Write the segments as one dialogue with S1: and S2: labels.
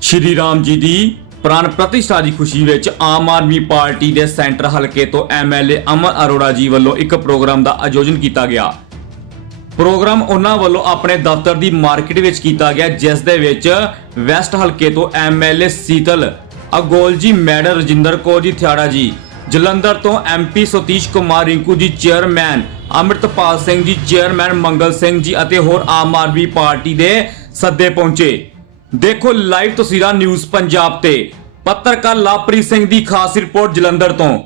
S1: ਸ਼੍ਰੀ ਰਾਮ ਜੀ ਦੀ ਪ੍ਰਾਣ ਪ੍ਰਤਿਸ਼ਠਾ ਦੀ ਖੁਸ਼ੀ ਵਿੱਚ ਆਮ ਆਦਮੀ ਪਾਰਟੀ ਦੇ ਸੈਂਟਰ ਹਲਕੇ ਤੋਂ ਐਮਐਲਏ ਅਮਰ ਅਰੋੜਾ ਜੀ ਵੱਲੋਂ ਇੱਕ ਪ੍ਰੋਗਰਾਮ ਦਾ ਆਯੋਜਨ ਕੀਤਾ ਗਿਆ। ਪ੍ਰੋਗਰਾਮ ਉਹਨਾਂ ਵੱਲੋਂ ਆਪਣੇ ਦਫ਼ਤਰ ਦੀ ਮਾਰਕੀਟ ਵਿੱਚ ਕੀਤਾ ਗਿਆ, ਜਿਸ ਦੇ ਵਿੱਚ ਵੈਸਟ ਹਲਕੇ ਤੋਂ ਐਮਐਲਏ ਸੀਤਲ ਅਗੋਲ ਜੀ ਮੈਡਮ ਰਜਿੰਦਰ ਕੌਰ ਜੀ ਥਿਆੜਾ ਜੀ, ਜਲੰਧਰ ਤੋਂ ਐਮਪੀ ਸਤੀਸ਼ ਕੁਮਾਰ ਰਿੰਕੂ ਜੀ ਚੇਅਰਮੈਨ, ਅੰਮ੍ਰਿਤਪਾਲ ਸਿੰਘ ਜੀ ਚੇਅਰਮੈਨ, ਮੰਗਲ ਸਿੰਘ ਜੀ ਅਤੇ ਹੋਰ ਆਮ ਆਦਮੀ ਪਾਰਟੀ ਦੇ ਸੱਦੇ ਪਹੁੰਚੇ। ਦੇਖੋ ਲਾਈਵ ਤਸਵੀਰਾਂ ਨਿਊਜ਼ ਪੰਜਾਬ ਤੇ। ਪੱਤਰਕਾਰ ਲਾਪਰੀ ਸਿੰਘ ਦੀ ਖਾਸ ਰਿਪੋਰਟ ਜਲੰਧਰ ਤੋਂ।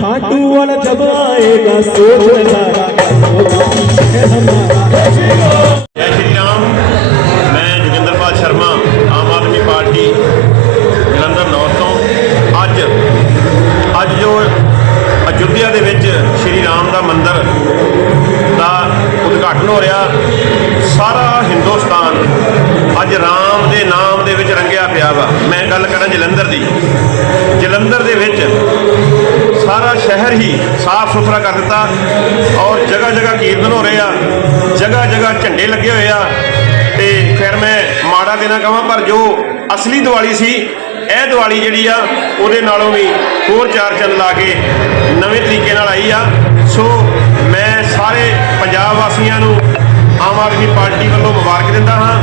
S2: ਖਾਟੂ ਵਾਲ ਜਬ ਆਏਗਾ ਸੋਚ
S3: ਜੈ ਸ਼੍ਰੀ ਰਾਮ ਮੈਂ ਜੋਗਿੰਦਰਪਾਲ ਸ਼ਰਮਾ, ਆਮ ਆਦਮੀ ਪਾਰਟੀ, ਜਲੰਧਰ ਨੌਰਥ ਤੋਂ। ਅੱਜ ਅੱਜ ਜੋ ਅਯੁੱਧਿਆ ਦੇ ਵਿੱਚ ਸ਼੍ਰੀ ਰਾਮ ਦਾ ਮੰਦਿਰ ਦਾ ਉਦਘਾਟਨ ਹੋ ਰਿਹਾ, ਸਾਰਾ ਹਿੰਦੁਸਤਾਨ ਅੱਜ ਰਾਮ ਦੇ ਨਾਮ ਦੇ ਵਿੱਚ ਰੰਗਿਆ ਪਿਆ ਵਾ। ਮੈਂ ਗੱਲ ਕਰਾਂ ਜਲੰਧਰ ਦੀ। ਜਲੰਧਰ ਦੇ ਵਿੱਚ ਸਾਰਾ ਸ਼ਹਿਰ ਹੀ ਸਾਫ਼ ਸੁਥਰਾ ਕਰ ਦਿੱਤਾ ਔਰ ਜਗ੍ਹਾ ਜਗ੍ਹਾ ਕੀਰਤਨ ਹੋ ਰਹੇ ਆ, ਜਗ੍ਹਾ ਜਗ੍ਹਾ ਝੰਡੇ ਲੱਗੇ ਹੋਏ ਆ ਤੇ ਫਿਰ ਮੈਂ ਮਾੜਾ ਦੇਣਾ ਕਹਾਂ, ਪਰ ਜੋ ਅਸਲੀ ਦੀਵਾਲੀ ਸੀ, ਇਹ ਦੀਵਾਲੀ ਜਿਹੜੀ ਆ, ਉਹਦੇ ਨਾਲੋਂ ਵੀ ਹੋਰ ਚਾਰ ਚੰਨ ਲਾ ਕੇ ਨਵੇਂ ਤਰੀਕੇ ਨਾਲ ਆਈ ਆ। ਸੋ ਮੈਂ ਸਾਰੇ ਪੰਜਾਬ ਵਾਸੀਆਂ ਨੂੰ ਆਮ ਆਦਮੀ ਪਾਰਟੀ ਵੱਲੋਂ ਮੁਬਾਰਕ ਦਿੰਦਾ ਹਾਂ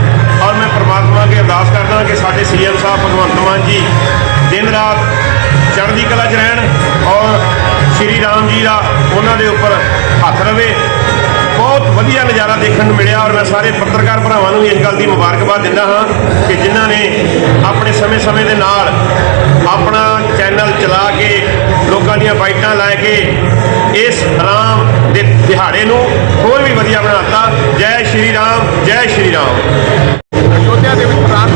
S3: ਔਰ ਮੈਂ ਪ੍ਰਮਾਤਮਾ ਅੱਗੇ ਅਰਦਾਸ ਕਰਦਾ ਹਾਂ ਕਿ ਸਾਡੇ ਸੀਐਮ ਸਾਹਿਬ ਭਗਵੰਤ ਮਾਨ ਜੀ ਦਿਨ ਰਾਤ ਚੜ੍ਹਦੀ ਕਲਾ 'ਚ ਰਹਿਣ ਰਾਮ ਜੀ ਦਾ ਉਹਨਾਂ ਦੇ ਉੱਪਰ ਹੱਥ ਰਵੇ। ਬਹੁਤ ਵਧੀਆ ਨਜ਼ਾਰਾ ਦੇਖਣ ਨੂੰ ਮਿਲਿਆ ਔਰ ਮੈਂ ਸਾਰੇ ਪੱਤਰਕਾਰ ਭਰਾਵਾਂ ਨੂੰ ਵੀ ਇਸ ਗੱਲ ਦੀ ਮੁਬਾਰਕਬਾਦ ਦਿੰਦਾ ਹਾਂ ਕਿ ਜਿਨ੍ਹਾਂ ਨੇ ਆਪਣੇ ਸਮੇਂ-ਸਮੇਂ ਦੇ ਨਾਲ ਆਪਣਾ ਚੈਨਲ ਚਲਾ ਕੇ, ਲੋਕਾਂ ਦੀਆਂ ਬਾਈਟਾਂ ਲੈ ਕੇ, ਇਸ ਰਾਮ ਦੇ ਦਿਹਾੜੇ ਨੂੰ ਹੋਰ ਵੀ ਵਧੀਆ ਬਣਾਤਾ। ਜੈ ਸ਼੍ਰੀ ਰਾਮ, ਜੈ ਸ਼੍ਰੀ ਰਾਮ।
S4: ਅਯੋਧਿਆ ਦੇ ਵਿੱਚ ਪ੍ਰਾਨ